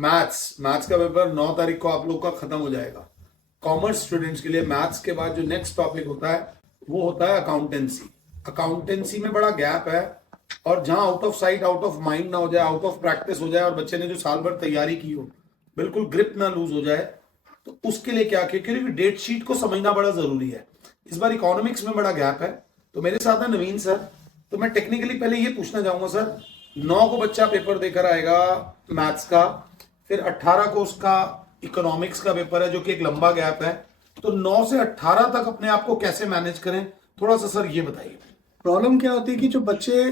Maths का paper 9 तारीख को आप लोग का खत्म हो जाएगा। कॉमर्स स्टूडेंट्स के लिए मैथ्स के बाद जो नेक्स्ट टॉपिक होता है वो होता है अकाउंटेंसी। अकाउंटेंसी में बड़ा गैप है, और जहां out of sight out of mind ना हो जाए, आउट ऑफ प्रैक्टिस हो जाए, और बच्चे ने जो साल भर तैयारी की हो बिल्कुल ग्रिप ना लूज हो जाए, तो उसके लिए क्या किया, क्योंकि डेट शीट को समझना बड़ा जरूरी है। इस बार इकोनॉमिक्स में बड़ा गैप है, तो मेरे साथ है नवीन सर। तो मैं टेक्निकली पहले ये पूछना चाहूंगा सर, 9 को बच्चा पेपर देकर आएगा मैथ्स का, फिर 18 को उसका इकोनॉमिक्स का पेपर है जो कि एक लंबा गैप है, तो 9 से 18 तक अपने आप को कैसे मैनेज करें, थोड़ा सा सर ये बताइए। प्रॉब्लम क्या होती है कि जो बच्चे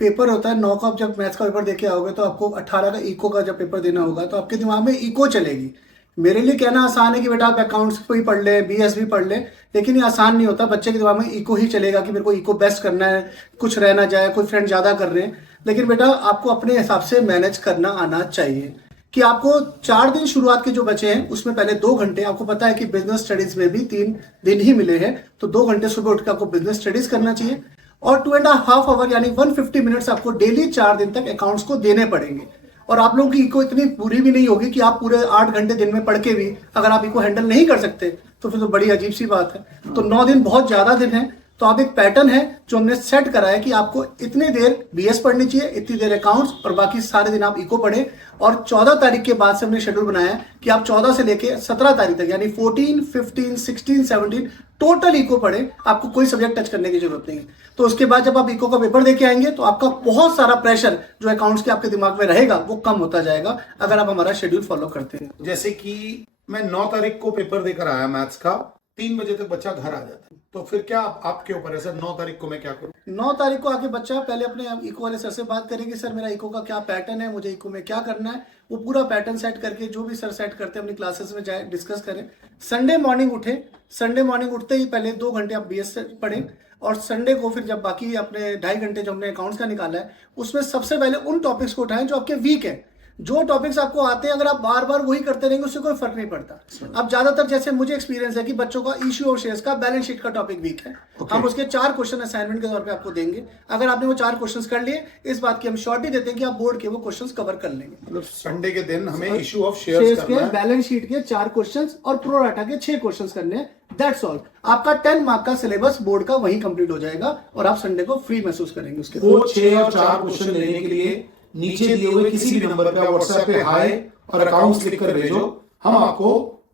पेपर होता है 9 का, आप जब मैथ्स का पेपर देके आओगे तो आपको 18 का इको का जब पेपर देना होगा तो आपके दिमाग में इको चलेगी। मेरे लिए कहना आसान है कि बेटा आप अकाउंट्स को ही पढ़ ले, बीएस भी पढ़ ले, लेकिन ये आसान नहीं होता। बच्चे के दिमाग में इको ही चलेगा कि मेरे को इको बेस्ट करना है, कुछ रह ना जाए, कोई फ्रेंड ज़्यादा कर रहे हैं। लेकिन बेटा आपको अपने हिसाब से मैनेज करना आना चाहिए कि आपको 4 दिन शुरुआत के जो बचे हैं उसमें पहले 2 घंटे, आपको पता है कि बिजनेस स्टडीज में भी 3 दिन ही मिले हैं, तो 2 घंटे सुबह उठ के आपको बिजनेस स्टडीज करना चाहिए, और 2.5 आवर यानी 150 मिनट्स आपको डेली 4 दिन तक अकाउंट्स को देने पड़ेंगे। और आप लोगों की इको इतनी पूरी भी नहीं होगी कि आप पूरे 8 घंटे दिन में पढ़ के भी अगर आप इको हैंडल नहीं कर सकते तो फिर तो बड़ी अजीब सी बात है। तो 9 दिन बहुत ज्यादा दिन है, तो आप एक पैटर्न है जो हमने सेट करा है कि आपको इतनी देर बीएस पढ़नी चाहिए, इतनी देर अकाउंट्स, और बाकी सारे दिन आप इको पढ़े। और 14 तारीख के बाद से हमने शेड्यूल बनाया है कि आप 14 से लेके 17 तारीख तक यानी 14, 15, 16, 17 टोटल इको पढ़े, आपको कोई सब्जेक्ट टच करने की जरूरत नहीं है। तो उसके बाद जब आप इको का पेपर देके आएंगे तो आपका बहुत सारा प्रेशर जो अकाउंट्स के आपके दिमाग में रहेगा वो कम होता जाएगा अगर आप हमारा शेड्यूल फॉलो करते हैं। जैसे कि मैं 9 तारीख को पेपर देकर आया मैथ्स का, 3 बजे तक बच्चा घर आ जाता है, तो फिर क्या आपके ऊपर है सर, 9 तारीख को मैं क्या करूं? 9 तारीख को आके बच्चा पहले अपने इको वाले सर से बात करेंगे, सर मेरा इको का क्या पैटर्न है, मुझे इको में क्या करना है। वो पूरा पैटर्न सेट करके जो भी सर सेट करते हैं अपनी क्लासेस में जाए, डिस्कस करें। संडे मॉर्निंग उठे, संडे मॉर्निंग उठते ही पहले 2 घंटे आप बीएस पढ़ें, और संडे को फिर जब बाकी अपने 2.5 घंटे जो हमने अकाउंट्स का निकाला है उसमें सबसे पहले उन टॉपिक्स को उठाएं जो आपके वीक है। जो टॉपिक्स आपको आते हैं अगर आप बार बार वही करते रहेंगे उससे कोई फर्क नहीं पड़ता। अब ज्यादातर जैसे मुझे एक्सपीरियंस है कि बच्चों का इश्यू ऑफ शेयर्स का बैलेंस शीट का टॉपिक वीक है, हम उसके 4 क्वेश्चन असाइनमेंट के तौर पे आपको देंगे। अगर आपने वो 4 क्वेश्चंस कर लिए, इस बात की हम श्योरिटी देते हैं कि आप बोर्ड के वो क्वेश्चंस कवर कर लेंगे। मतलब संडे के दिन हमें इशू ऑफ शेयर्स के बैलेंस शीट के 4 क्वेश्चंस और प्रो डाटा के 6 क्वेश्चंस करने हैं, दैट्स ऑल। आपका 10 मार्क का सिलेबस बोर्ड का वही कंप्लीट हो जाएगा और आप संडे को फ्री महसूस करेंगे। उसके 6 और 4 क्वेश्चन लेने के लिए नीचे दिए हुए किसी भी नंबर पे व्हाट्सएप पे हाय और अकाउंट्स लिखकर भेजो, हम आपको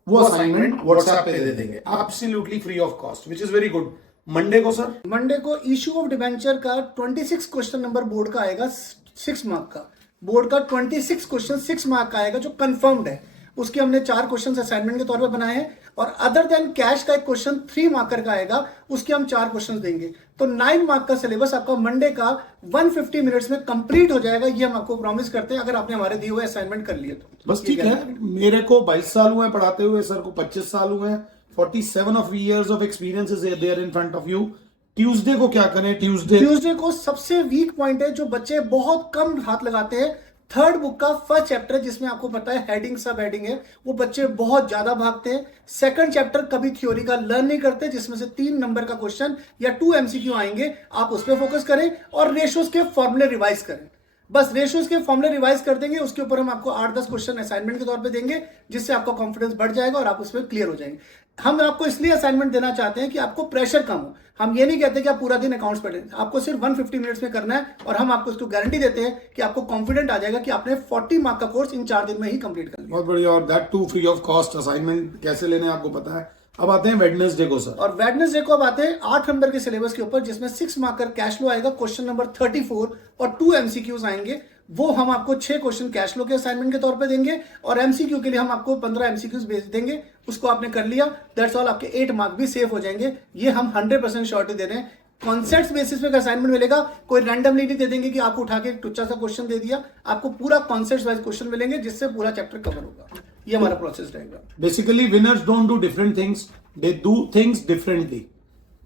वो असाइनमेंट व्हाट्सएप पे दे देंगे absolutely free of cost, which is very good. Monday को सर, मंडे को इशू ऑफ डिबेंचर का 26 क्वेश्चन नंबर बोर्ड का आएगा, 6 मार्क का। बोर्ड का 26 क्वेश्चन 6 मार्क का आएगा जो कंफर्म्ड है। उसके हमने 4 क्वेश्चन असाइनमेंट के तौर पे बनाए हैं, और अदर देन कैश का एक क्वेश्चन 3 मार्कर का आएगा, उसके हम 4 क्वेश्चन देंगे। तो 9 मार्क का सिलेबस आपका मंडे का 150 मिनट्स में कंप्लीट हो जाएगा, ये हम आपको प्रॉमिस करते हैं अगर आपने हमारे दिए हुए असाइनमेंट कर लिए तो। बस ठीक है। मेरे को 22 साल हुए पढ़ाते हुए, सर को 25 साल हुए हैं, 47 of years of experience is there in front of you. Tuesday को क्या करें? ट्यूसडे को सबसे वीक पॉइंट है जो बच्चे बहुत कम हाथ लगाते हैं, 3rd बुक का 1st चैप्टर जिसमें आपको पता है हेडिंग सब हेडिंग है, वो बच्चे बहुत ज्यादा भागते हैं। 2nd चैप्टर कभी थ्योरी का लर्न नहीं करते, जिसमें से 3 नंबर का क्वेश्चन या 2 एमसीक्यू आएंगे, आप उस पर फोकस करें और रेशोज के फॉर्मूले रिवाइज करें। बस रेशोज के फॉर्मूले रिवाइज कर देंगे, उसके ऊपर हम आपको 8-10 क्वेश्चन असाइनमेंट के तौर पे देंगे, जिससे आपका कॉन्फिडेंस बढ़ जाएगा और आप उसमें क्लियर हो जाएंगे। हम आपको इसलिए असाइनमेंट देना चाहते हैं कि आपको प्रेशर कम हो। हम ये नहीं कहते कि आप पूरा दिन अकाउंट्स पढ़ें, आपको सिर्फ 150 मिनट्स में करना है, और हम आपको इसको गारंटी देते हैं कि आपको कॉन्फिडेंट आ जाएगा कि आपने 40 मार्क का कोर्स इन 4 दिन में ही कंप्लीट कर लिया। बहुत बढ़िया, और that too free of cost. Assignment कैसे लेने आपको पता है। अब आते हैं वेडनेसडे को सर, और वेडनेसडे को अब आते हैं 8 नंबर के सिलेबस के ऊपर, जिसमें 6 मार्कर कैश फ्लो आएगा, क्वेश्चन नंबर 34 और 2 एमसीक्यूज आएंगे। वो हम आपको 6 क्वेश्चन कैश फ्लो के असाइनमेंट के तौर पे देंगे, और एमसीक्यू के लिए हम आपको 15 एमसीक्यूज भेज देंगे। उसको आपने कर लिया, दैट्स ऑल, आपके 8 मार्क भी सेफ हो जाएंगे। ये हम 100% श्योरिटी दे रहे हैं। कॉन्सेप्ट बेसिस पे असाइनमेंट मिलेगा, कोई रैंडमली नहीं दे देंगे कि आपको उठा के टुच्चा सा क्वेश्चन दे दिया, आपको पूरा कॉन्सेप्ट वाइज क्वेश्चन मिलेंगे जिससे पूरा चैप्टर कवर होगा। ये हमारा प्रोसेस रहेगा। Basically winners don't do different things, they do things differently.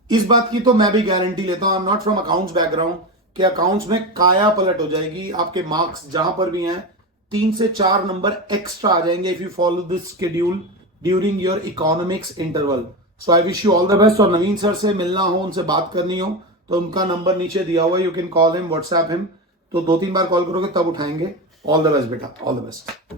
इस बात की तो मैं भी गारंटी लेता हूं, I am not from accounts background, कि अकाउंट्स में काया पलट हो जाएगी। आपके मार्क्स जहां पर भी हैं 3 से 4 नंबर एक्स्ट्रा आ जाएंगे if you follow this schedule during your economics interval. So I wish you all the best. और नवीन सर से मिलना हो, उनसे बात करनी हो, तो उनका नंबर नीचे दिया हुआ है, you can call him, WhatsApp him. तो 2-3 बार कॉल करोगे तब उठाएंगे। ऑल द बेस्ट बेटा, ऑल द बेस्ट।